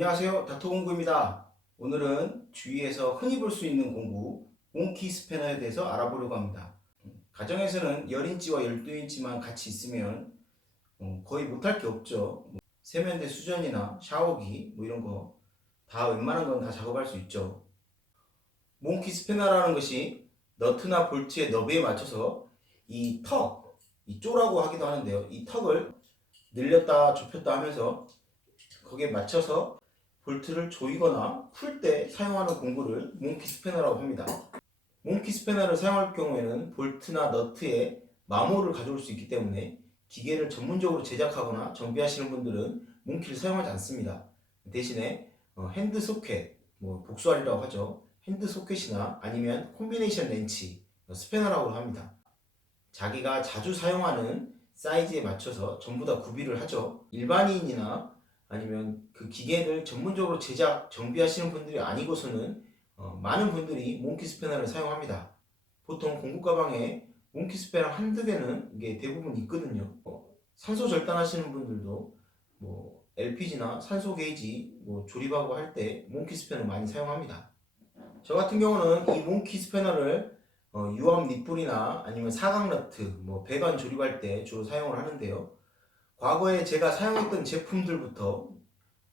안녕하세요. 닥터공구입니다. 오늘은 주위에서 흔히 볼 수 있는 공구, 몽키 스패너에 대해서 알아보려고 합니다. 가정에서는 10인치와 12인치만 같이 있으면 거의 못할 게 없죠. 세면대 수전이나 샤워기 이런 거 다 웬만한 건 다 작업할 수 있죠. 몽키 스패너라는 것이 너트나 볼트의 너비에 맞춰서 이 턱, 이 쪼라고 하기도 하는데요. 이 턱을 늘렸다 좁혔다 하면서 거기에 맞춰서 볼트를 조이거나 풀 때 사용하는 공구를 몽키 스패너라고 합니다. 몽키 스패너를 사용할 경우에는 볼트나 너트에 마모를 가져올 수 있기 때문에 기계를 전문적으로 제작하거나 정비하시는 분들은 몽키를 사용하지 않습니다. 대신에 핸드 소켓, 복수알이라고 하죠. 핸드 소켓이나 아니면 콤비네이션 렌치, 스패너라고 합니다. 자기가 자주 사용하는 사이즈에 맞춰서 전부 다 구비를 하죠. 일반인이나 아니면 그 기계를 전문적으로 제작, 정비하시는 분들이 아니고서는 많은 분들이 몽키 스패너를 사용합니다. 보통 공구 가방에 몽키 스패너 한두 개는 이게 대부분 있거든요. 산소 절단하시는 분들도 LPG나 산소 게이지 조립하고 할 때 몽키 스패너 많이 사용합니다. 저 같은 경우는 이 몽키 스패너를 유압 닛불이나 아니면 사각너트, 배관 조립할 때 주로 사용을 하는데요. 과거에 제가 사용했던 제품들부터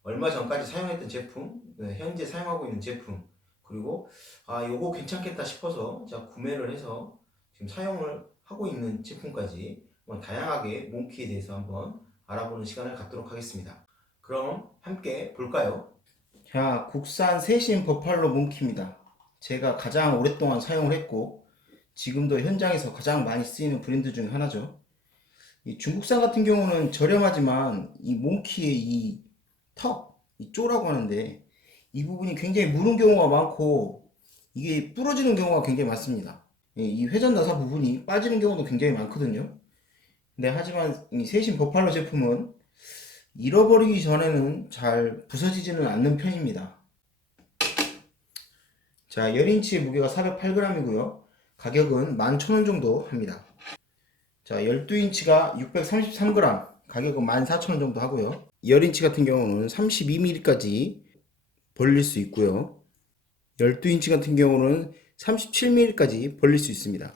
얼마 전까지 사용했던 제품, 현재 사용하고 있는 제품, 그리고 요거 괜찮겠다 싶어서 제가 구매를 해서 지금 사용을 하고 있는 제품까지 다양하게 몽키에 대해서 한번 알아보는 시간을 갖도록 하겠습니다. 그럼 함께 볼까요? 자, 국산 세신 버팔로 몽키입니다. 제가 가장 오랫동안 사용을 했고 지금도 현장에서 가장 많이 쓰이는 브랜드 중 하나죠. 이 중국산 같은 경우는 저렴하지만 이 몽키의 이 턱, 이 쪼라고 하는데 이 부분이 굉장히 무는 경우가 많고 이게 부러지는 경우가 굉장히 많습니다. 이 회전 나사 부분이 빠지는 경우도 굉장히 많거든요. 근데 하지만 이 세신 버팔로 제품은 잃어버리기 전에는 잘 부서지지는 않는 편입니다. 자, 10인치의 무게가 408g이고요. 가격은 11,000원 정도 합니다. 자, 12인치가 633g, 가격은 14,000원 정도 하고요. 10인치 같은 경우는 32mm까지 벌릴 수 있고요. 12인치 같은 경우는 37mm까지 벌릴 수 있습니다.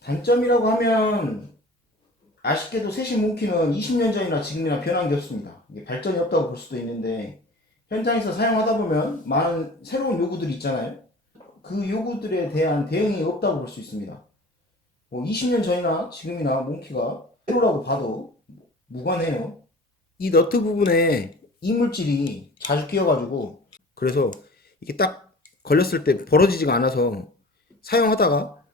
단점이라고 하면 아쉽게도 세신 몽키는 20년 전이나 지금이나 변한 게 없습니다. 이게 발전이 없다고 볼 수도 있는데 현장에서 사용하다 보면 많은 새로운 요구들이 있잖아요. 그 요구들에 대한 대응이 없다고 볼 수 있습니다. 20년 전이나 지금이나 몽키가 새로라고 봐도 무관해요. 이 너트 부분에 이물질이 자주 끼어가지고 그래서 이게 딱 걸렸을 때 벌어지지가 않아서 사용하다가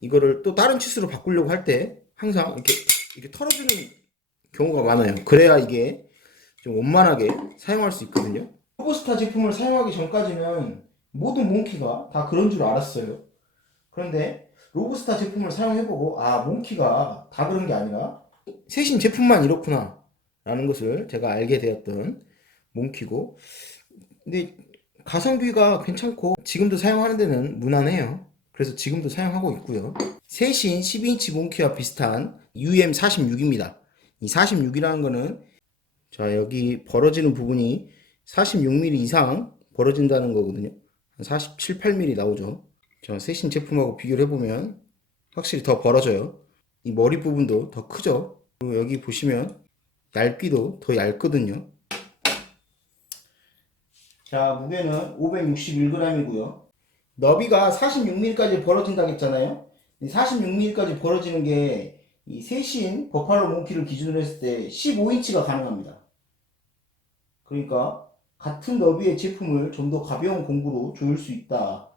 이거를 또 다른 치수로 바꾸려고 할 때 항상 이렇게 털어주는 경우가 많아요. 그래야 이게 좀 원만하게 사용할 수 있거든요. 로보스타 제품을 사용하기 전까지는 모든 몽키가 다 그런 줄 알았어요. 그런데 로브스타 제품을 사용해보고 몽키가 다 그런 게 아니라 세신 제품만 이렇구나 라는 것을 제가 알게 되었던 몽키고, 근데 가성비가 괜찮고 지금도 사용하는 데는 무난해요. 그래서 지금도 사용하고 있고요. 세신 12인치 몽키와 비슷한 UM46입니다. 이 46이라는 거는 자, 여기 벌어지는 부분이 46mm 이상 벌어진다는 거거든요. 한 47, 8mm 나오죠. 자, 세신 제품하고 비교를 해보면 확실히 더 벌어져요. 이 머리 부분도 더 크죠. 그리고 여기 보시면 얇기도 더 얇거든요. 자, 무게는 561g이고요. 너비가 46mm까지 벌어진다고 했잖아요. 46mm까지 벌어지는 게 이 세신 버팔로 몽키를 기준으로 했을 때 15인치가 가능합니다. 그러니까 같은 너비의 제품을 좀 더 가벼운 공구로 조일 수 있다.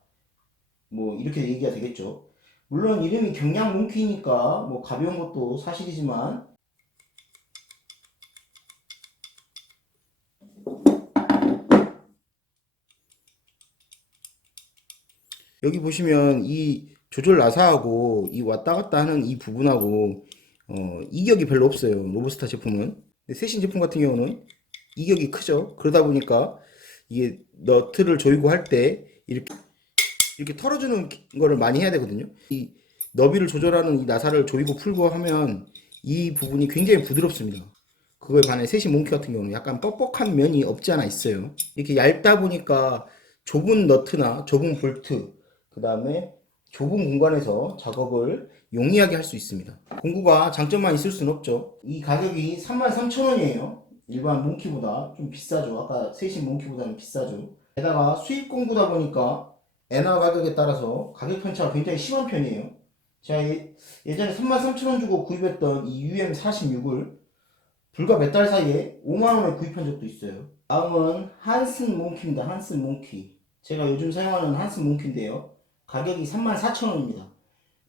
이렇게 얘기가 되겠죠. 물론 이름이 경량 몽키니까 가벼운 것도 사실이지만 여기 보시면 이 조절 나사하고 이 왔다 갔다 하는 이 부분하고 이격이 별로 없어요. 로브스타 제품은. 근데 세신 제품 같은 경우는 이격이 크죠. 그러다 보니까 이게 너트를 조이고 할 때 이렇게 털어주는 거를 많이 해야 되거든요. 이 너비를 조절하는 이 나사를 조이고 풀고 하면 이 부분이 굉장히 부드럽습니다. 그거에 반해 세신 몽키 같은 경우는 약간 뻑뻑한 면이 없지 않아 있어요. 이렇게 얇다 보니까 좁은 너트나 좁은 볼트, 그 다음에 좁은 공간에서 작업을 용이하게 할 수 있습니다. 공구가 장점만 있을 수는 없죠. 이 가격이 33,000원이에요. 일반 몽키보다 좀 비싸죠. 아까 세신 몽키보다는 비싸죠. 게다가 수입 공구다 보니까 엔화 가격에 따라서 가격 편차가 굉장히 심한 편이에요. 제가 예전에 33,000원 주고 구입했던 이 UM46을 불과 몇 달 사이에 5만원에 구입한 적도 있어요. 다음은 한슨 몽키입니다. 한슨 몽키. 제가 요즘 사용하는 한슨 몽키인데요. 가격이 34,000원입니다.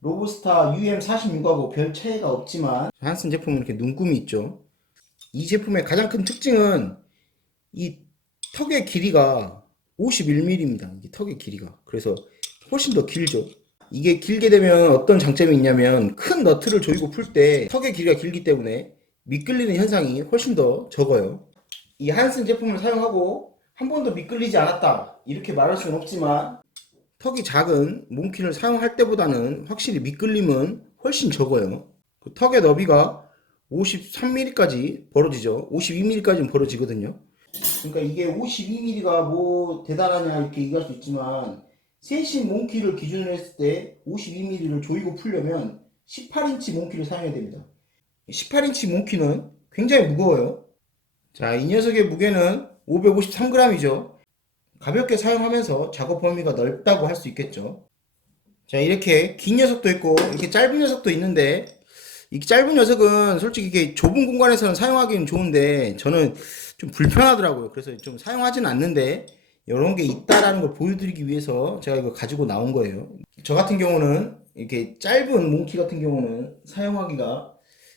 로브스타 UM46하고 별 차이가 없지만 한슨 제품은 이렇게 눈금이 있죠. 이 제품의 가장 큰 특징은 이 턱의 길이가 51mm입니다. 이게 턱의 길이가. 그래서 훨씬 더 길죠. 이게 길게 되면 어떤 장점이 있냐면 큰 너트를 조이고 풀 때 턱의 길이가 길기 때문에 미끌리는 현상이 훨씬 더 적어요. 이 한슨 제품을 사용하고 한 번도 미끌리지 않았다 이렇게 말할 수는 없지만 턱이 작은 몽키를 사용할 때보다는 확실히 미끌림은 훨씬 적어요. 그 턱의 너비가 53mm까지 벌어지죠. 52mm까지는 벌어지거든요. 그러니까 이게 52mm가 뭐 대단하냐 이렇게 얘기할 수 있지만 세신 몽키를 기준으로 했을 때 52mm를 조이고 풀려면 18인치 몽키를 사용해야 됩니다. 18인치 몽키는 굉장히 무거워요. 자, 이 녀석의 무게는 553g이죠. 가볍게 사용하면서 작업 범위가 넓다고 할 수 있겠죠. 자, 이렇게 긴 녀석도 있고 이렇게 짧은 녀석도 있는데 이 짧은 녀석은 솔직히 이게 좁은 공간에서는 사용하기는 좋은데 저는 좀 불편하더라고요. 그래서 좀 사용하진 않는데 이런 게 있다라는 걸 보여드리기 위해서 제가 이거 가지고 나온 거예요. 저 같은 경우는 이렇게 짧은 몽키 같은 경우는 사용하기가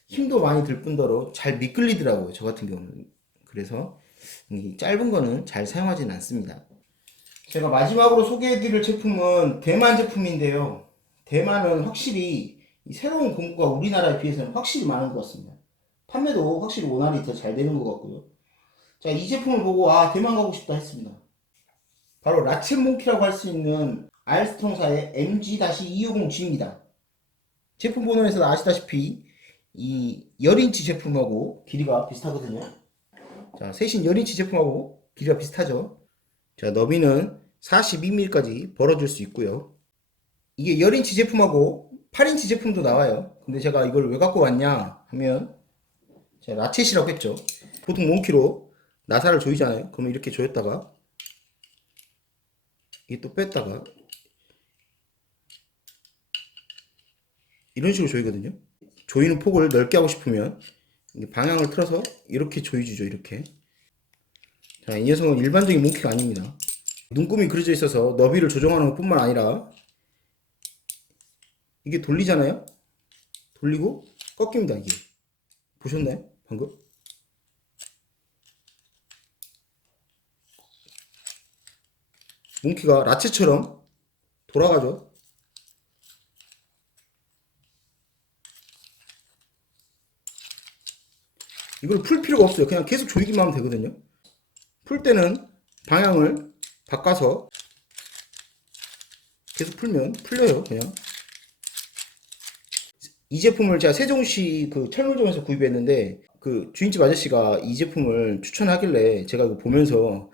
힘도 많이 들 뿐더러 잘 미끌리더라고요. 저 같은 경우는. 그래서 이 짧은 거는 잘 사용하지는 않습니다. 제가 마지막으로 소개해드릴 제품은 대만 제품인데요. 대만은 확실히 이 새로운 공구가 우리나라에 비해서는 확실히 많은 것 같습니다. 판매도 확실히 원활히 더 잘 되는 것 같고요. 자, 이 제품을 보고 아 대만 가고 싶다 했습니다. 바로 라첸몽키라고 할 수 있는 알스트롱사의 MG-250G입니다. 제품 번호에서 아시다시피 이 10인치 제품하고 길이가 비슷하거든요. 자, 세신 10인치 제품하고 길이가 비슷하죠. 자, 너비는 42mm까지 벌어줄 수 있고요. 이게 10인치 제품하고 8인치 제품도 나와요. 근데 제가 이걸 왜 갖고 왔냐 하면 제가 라쳇이라고 했죠. 보통 몽키로 나사를 조이잖아요. 그러면 이렇게 조였다가 이게 또 뺐다가 이런 식으로 조이거든요. 조이는 폭을 넓게 하고 싶으면 방향을 틀어서 이렇게 조여주죠. 이렇게. 자, 이 녀석은 일반적인 몽키가 아닙니다. 눈금이 그려져 있어서 너비를 조정하는 것 뿐만 아니라 이게 돌리잖아요. 돌리고 꺾입니다. 이게 보셨나요? 방금? 몽키가 라쳇처럼 돌아가죠. 이걸 풀 필요가 없어요. 그냥 계속 조이기만 하면 되거든요. 풀 때는 방향을 바꿔서 계속 풀면 풀려요. 그냥. 이 제품을 제가 세종시 그 철물점에서 구입했는데 그 주인집 아저씨가 이 제품을 추천하길래 제가 이거 보면서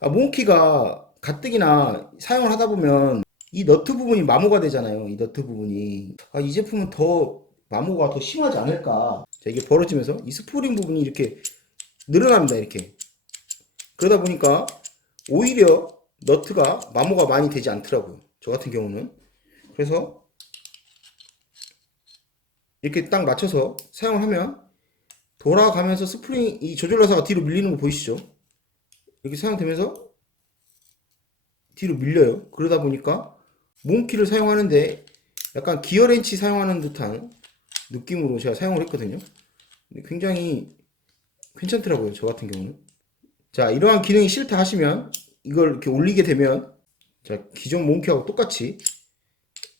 아, 몽키가 가뜩이나 사용을 하다 보면 이 너트 부분이 마모가 되잖아요. 이 너트 부분이. 아, 이 제품은 더 마모가 더 심하지 않을까. 자, 이게 벌어지면서 이 스프링 부분이 이렇게 늘어납니다. 이렇게. 그러다 보니까 오히려 너트가 마모가 많이 되지 않더라고요. 저 같은 경우는. 그래서 이렇게 딱 맞춰서 사용을 하면 돌아가면서 스프링 이 조절 나사가 뒤로 밀리는 거 보이시죠? 이렇게 사용되면서 뒤로 밀려요. 그러다 보니까 몽키를 사용하는데 약간 기어 렌치 사용하는 듯한 느낌으로 제가 사용을 했거든요. 근데 굉장히 괜찮더라고요. 저 같은 경우는. 자, 이러한 기능이 싫다 하시면 이걸 이렇게 올리게 되면 자, 기존 몽키하고 똑같이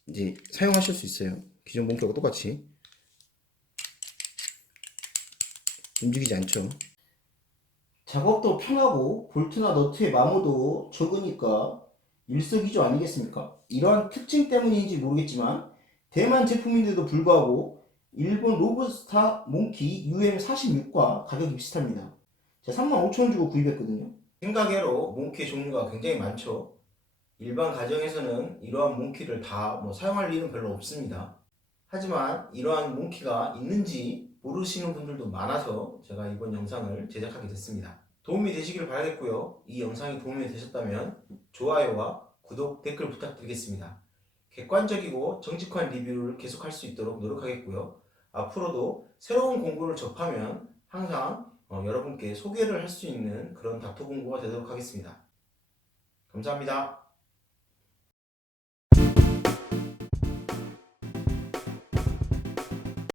이제 사용하실 수 있어요. 기존 몽키하고 똑같이 움직이지 않죠. 작업도 편하고 볼트나 너트의 마모도 적으니까 일석이조 아니겠습니까? 이러한 특징 때문인지 모르겠지만 대만 제품인데도 불구하고 일본 로브스타 몽키 UM46과 가격이 비슷합니다. 제가 35,000원 주고 구입했거든요. 생가게로 몽키의 종류가 굉장히 많죠. 일반 가정에서는 이러한 몽키를 다 사용할 일은 별로 없습니다. 하지만 이러한 몽키가 있는지 모르시는 분들도 많아서 제가 이번 영상을 제작하게 됐습니다. 도움이 되시길 바라겠고요. 이 영상이 도움이 되셨다면 좋아요와 구독, 댓글 부탁드리겠습니다. 객관적이고 정직한 리뷰를 계속할 수 있도록 노력하겠고요. 앞으로도 새로운 공부를 접하면 항상 여러분께 소개를 할 수 있는 그런 닥터 공부가 되도록 하겠습니다. 감사합니다.